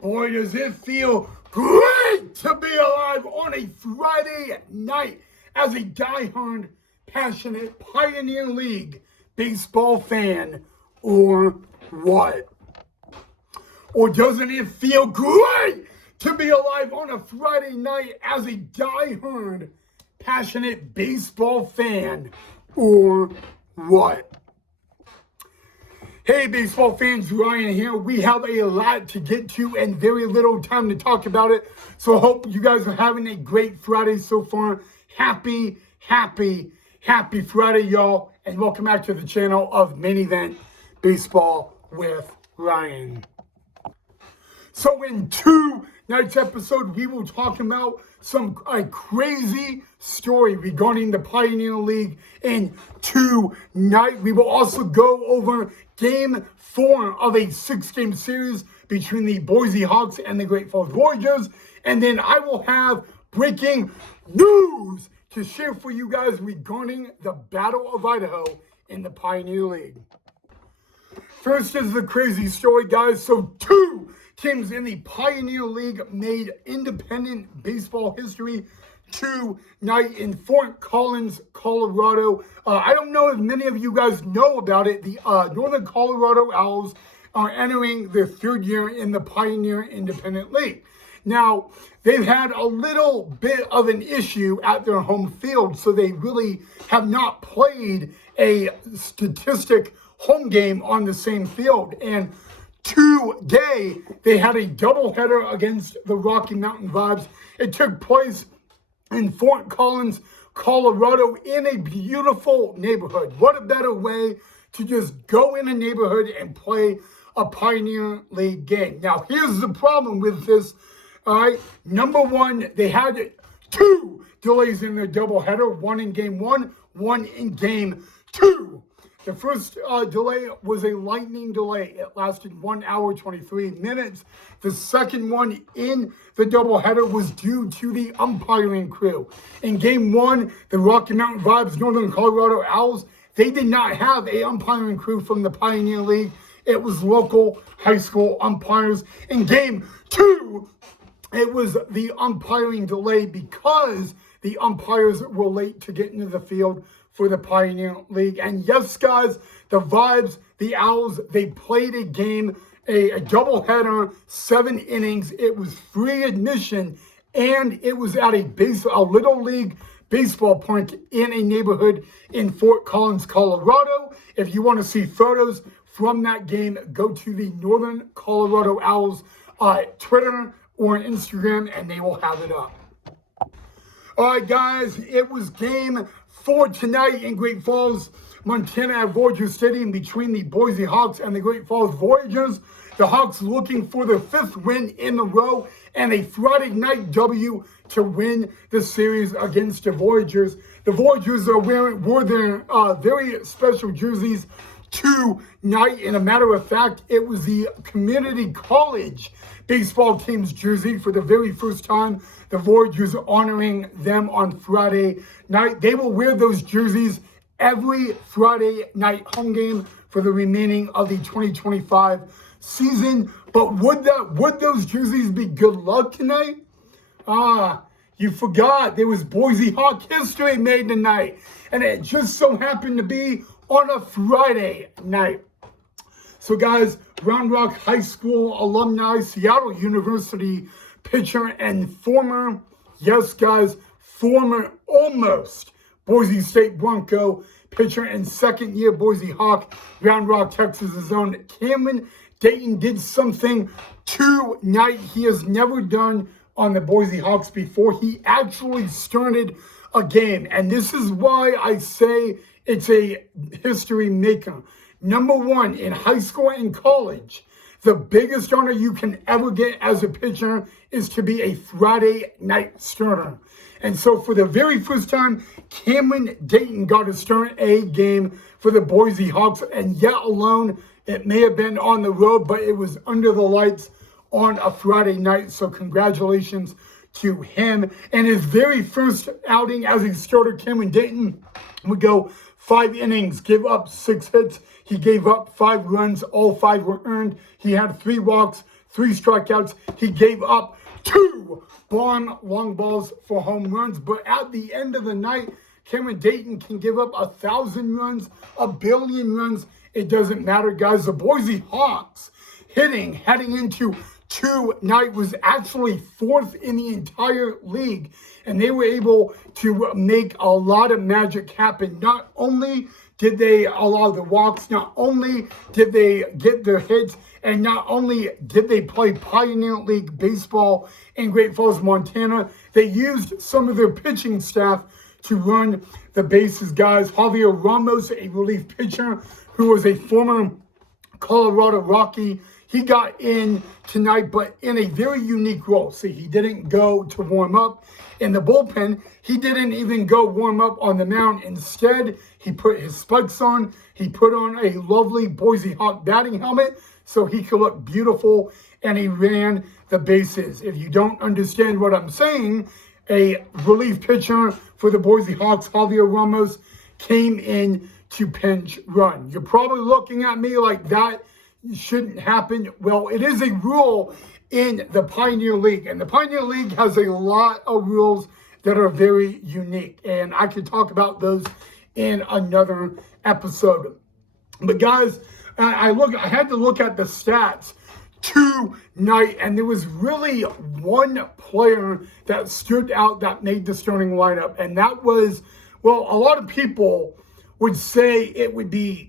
Boy, does it feel great to be alive on a Friday night as a diehard, passionate Pioneer League baseball fan, or what? Or doesn't it feel great to be alive on a Friday night as a diehard, passionate baseball fan, or what? Hey, baseball fans, Ryan here. We have a lot to get to and very little time to talk about it. So I hope you guys are having a great Friday so far. Happy Friday, y'all. And welcome back to the channel of Main Event Baseball with Ryan. So in tonight's episode, we will talk about a crazy story regarding the Pioneer League. And tonight, we will also go over Game 4 of a 6-game series between the Boise Hawks and the Great Falls Voyagers. And then I will have breaking news to share for you guys regarding the Battle of Idaho in the Pioneer League. First is the crazy story, guys. So two teams in the Pioneer League made independent baseball history tonight in Fort Collins, Colorado. I don't know if many of you guys know about it. The Northern Colorado Owls are entering their third year in the Pioneer Independent League. Now, they've had a little bit of an issue at their home field, so they really have not played a statistic home game on the same field. And today, they had a doubleheader against the Rocky Mountain Vibes. It took place in Fort Collins, Colorado, in a beautiful neighborhood. What a better way to just go in a neighborhood and play a Pioneer League game. Now, here's the problem with this. All right, number one, they had two delays in their doubleheader, one in Game 1, one in Game 2. The first delay was a lightning delay. It lasted 1 hour, 23 minutes. The second one in the doubleheader was due to the umpiring crew. In Game 1, the Rocky Mountain Vibes, Northern Colorado Owls, they did not have an umpiring crew from the Pioneer League. It was local high school umpires. In Game 2, it was the umpiring delay because the umpires were late to get into the field for the Pioneer League. And yes, guys, the Vibes, the Owls, they played a game, a doubleheader, 7 innings. It was free admission, and it was at a Little League baseball park in a neighborhood in Fort Collins, Colorado. If you want to see photos from that game, go to the Northern Colorado Owls Twitter or Instagram, and they will have it up. All right, guys, it was Game 4 tonight in Great Falls, Montana at Voyager Stadium between the Boise Hawks and the Great Falls Voyagers. The Hawks looking for their 5th win in a row and a Friday night W to win the series against the Voyagers. The Voyagers wore their very special jerseys tonight. And a matter of fact, it was the community college baseball team's jersey for the very first time. The Voyagers honoring them on Friday night. They will wear those jerseys every Friday night home game for the remaining of the 2025 season. But would those jerseys be good luck tonight? You forgot there was Boise Hawk history made tonight. And it just so happened to be on a Friday night. So guys, Round Rock High School alumni, Seattle University pitcher and former almost Boise State Bronco pitcher and second-year Boise Hawk, Round Rock, Texas' own Cameron Dayton did something tonight he has never done on the Boise Hawks before. He actually started a game, and this is why I say it's a history maker. Number one, in high school and college, the biggest honor you can ever get as a pitcher is to be a Friday night starter. And so for the very first time, Cameron Dayton got to start a game for the Boise Hawks. And yet alone, it may have been on the road, but it was under the lights on a Friday night. So congratulations to him. And his very first outing as a starter, Cameron Dayton would go 5 innings, give up 6 hits. He gave up 5 runs. All 5 were earned. He had 3 walks, 3 strikeouts. He gave up 2 bomb long balls for home runs. But at the end of the night, Cameron Dayton can give up 1,000 runs, 1 billion runs. It doesn't matter, guys. The Boise Hawks hitting heading into tonight was actually 4th in the entire league. And they were able to make a lot of magic happen. Not only did they allow the walks, not only did they get their hits, and not only did they play Pioneer League baseball in Great Falls, Montana, they used some of their pitching staff to run the bases, guys. Javier Ramos, a relief pitcher who was a former Colorado Rocky, he got in tonight, but in a very unique role. See, he didn't go to warm up in the bullpen. He didn't even go warm up on the mound. Instead, he put his spikes on. He put on a lovely Boise Hawk batting helmet so he could look beautiful, and he ran the bases. If you don't understand what I'm saying, a relief pitcher for the Boise Hawks, Javier Ramos, came in to pinch run. You're probably looking at me like that shouldn't happen. Well, it is a rule in the Pioneer League, and the Pioneer League has a lot of rules that are very unique, and I could talk about those in another episode. But guys, I had to look at the stats tonight, and there was really one player that stood out that made the starting lineup, and that was, well, a lot of people would say it would be,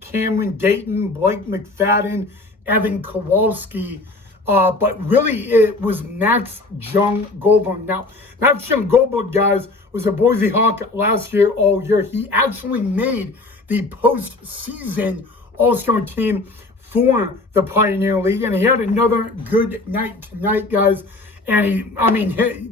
Cameron Dayton, Blake McFadden, Evan Kowalski, but really it was Max Jung Goldberg. Now, Max Jung Goldberg, guys, was a Boise Hawk last year, all year. He actually made the postseason All-Star team for the Pioneer League, and he had another good night tonight, guys. And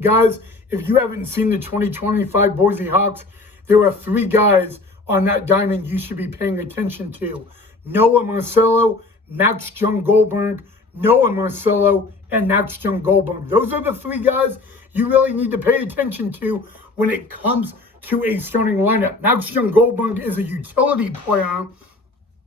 guys, if you haven't seen the 2025 Boise Hawks, there are 3 guys on that diamond you should be paying attention to: Noah Marcelo, Max Jung Goldberg, Noah Marcelo, and Max Jung Goldberg. Those are the 3 guys you really need to pay attention to when it comes to a starting lineup. Max Jung Goldberg is a utility player,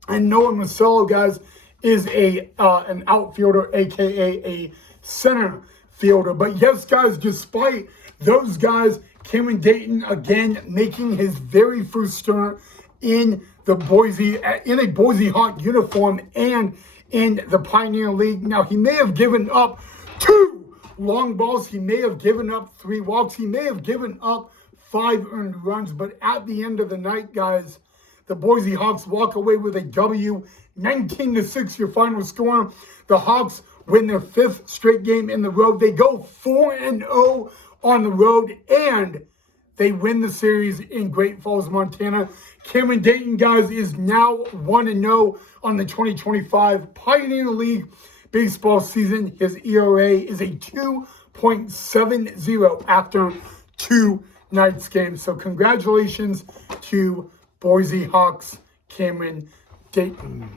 and Noah Marcelo, guys, is an outfielder, aka a center fielder. But yes, guys, despite those guys, Cameron Dayton again making his very first start in a Boise Hawk uniform and in the Pioneer League. Now, he may have given up 2 long balls. He may have given up 3 walks. He may have given up 5 earned runs. But at the end of the night, guys, the Boise Hawks walk away with a W, 19-6 your final score. The Hawks win their 5th straight game in the road. They go 4-0 on the road, and they win the series in Great Falls, Montana. Cameron Dayton, guys, is now 1-0 on the 2025 Pioneer League baseball season. His ERA is a 2.70 after 2 nights games. So congratulations to Boise Hawks, Cameron Dayton.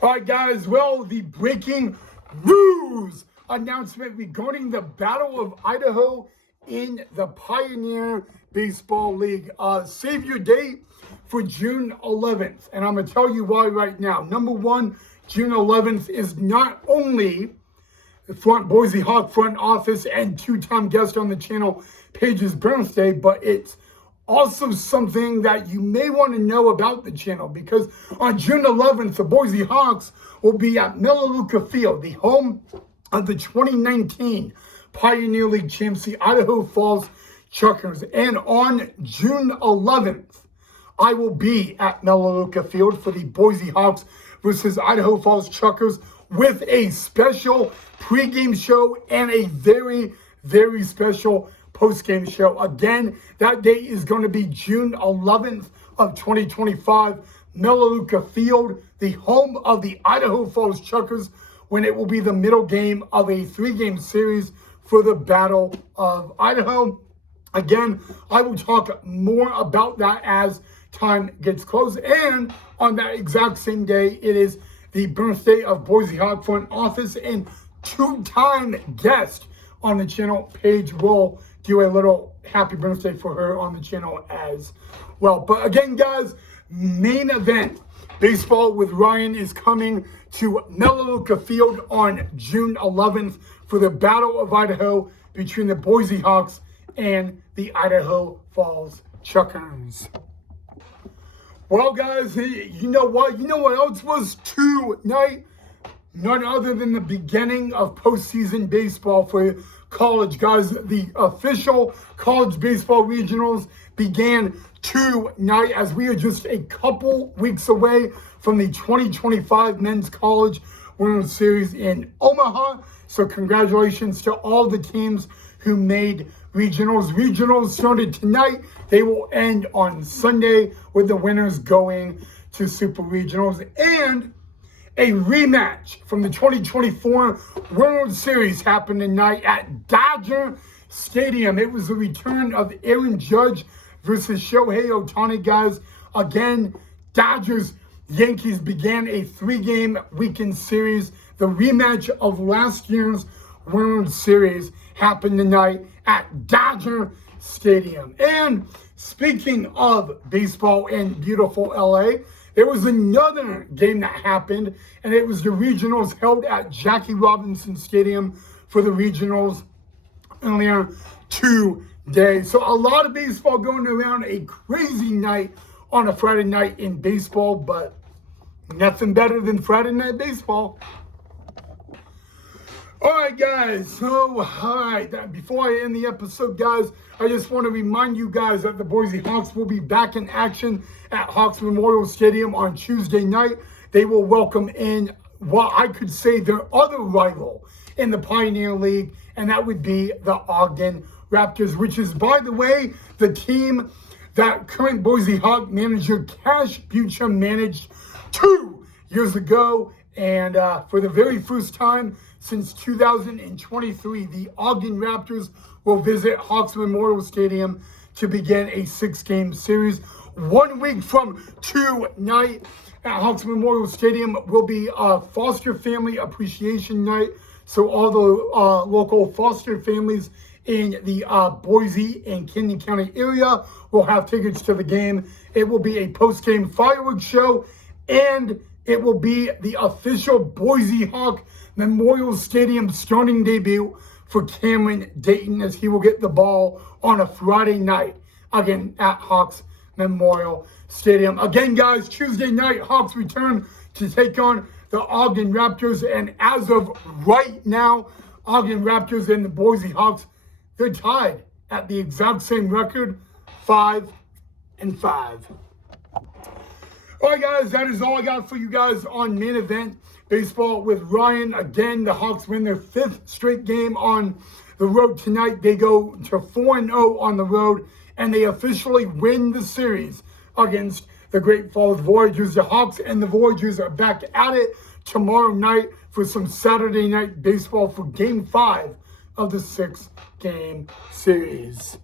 All right, guys, well, the breaking news announcement regarding the Battle of Idaho in the Pioneer Baseball League. Save your date for June 11th, and I'm going to tell you why right now. Number one, June 11th is not only the Boise Hawk front office and 2-time guest on the channel, Paige's birthday, but it's also something that you may want to know about the channel, because on June 11th, the Boise Hawks will be at Melaleuca Field, the home of the 2019 Pioneer League champs, the Idaho Falls Chuckers. And on June 11th, I will be at Melaleuca Field for the Boise Hawks versus Idaho Falls Chuckers with a special pregame show and a very, very special postgame show. Again, that date is going to be June 11th of 2025, Melaleuca Field, the home of the Idaho Falls Chuckers, when it will be the middle game of a 3-game series for the Battle of Idaho. Again, I will talk more about that as time gets close. And on that exact same day, it is the birthday of Boise Hawk front office and 2-time guest on the channel, Paige will do a little happy birthday for her on the channel as well. But again, guys, Main event baseball with Ryan is coming to Melaleuca Field on June 11th for the Battle of Idaho between the Boise Hawks and the Idaho Falls Chukars. Well, guys, you know what? You know what else was tonight? None other than the beginning of postseason baseball for college, guys. The official college baseball regionals began tonight as we are just a couple weeks away from the 2025 Men's College World Series in Omaha. So congratulations to all the teams who made regionals. Regionals started tonight. They will end on Sunday with the winners going to Super Regionals. And a rematch from the 2024 World Series happened tonight at Dodger Stadium. It was the return of Aaron Judge versus Shohei Ohtani, guys. Again, Yankees began a 3-game weekend series. The rematch of last year's World Series happened tonight at Dodger Stadium. And speaking of baseball in beautiful LA, there was another game that happened, and it was the regionals held at Jackie Robinson Stadium for the regionals earlier today. So a lot of baseball going around, a crazy night on a Friday night in baseball, but nothing better than Friday night baseball. All right, guys. So, before I end the episode, guys, I just want to remind you guys that the Boise Hawks will be back in action at Hawks Memorial Stadium on Tuesday night. They will welcome in what I could say their other rival in the Pioneer League, and that would be the Ogden Raptors, which is, by the way, the team that current Boise Hawk manager Cash Bucher managed 2 years ago. And for the very first time since 2023, the Ogden Raptors will visit Hawks Memorial Stadium to begin a 6-game series. 1 week from tonight at Hawks Memorial Stadium will be a Foster Family Appreciation Night. So all the local foster families in the Boise and Canyon County area will have tickets to the game. It will be a post-game fireworks show, and it will be the official Boise Hawk Memorial Stadium starting debut for Cameron Dayton, as he will get the ball on a Friday night, again, at Hawks Memorial Stadium. Again, guys, Tuesday night, Hawks return to take on the Ogden Raptors. And as of right now, Ogden Raptors and the Boise Hawks, they're tied at the exact same record, 5-5. All right, guys, that is all I got for you guys on Main Event Baseball with Ryan. Again, the Hawks win their 5th straight game on the road tonight. They go to 4-0 on the road, and they officially win the series against the Great Falls Voyagers. The Hawks and the Voyagers are back at it tomorrow night for some Saturday night baseball for Game 5 of the 6-game series.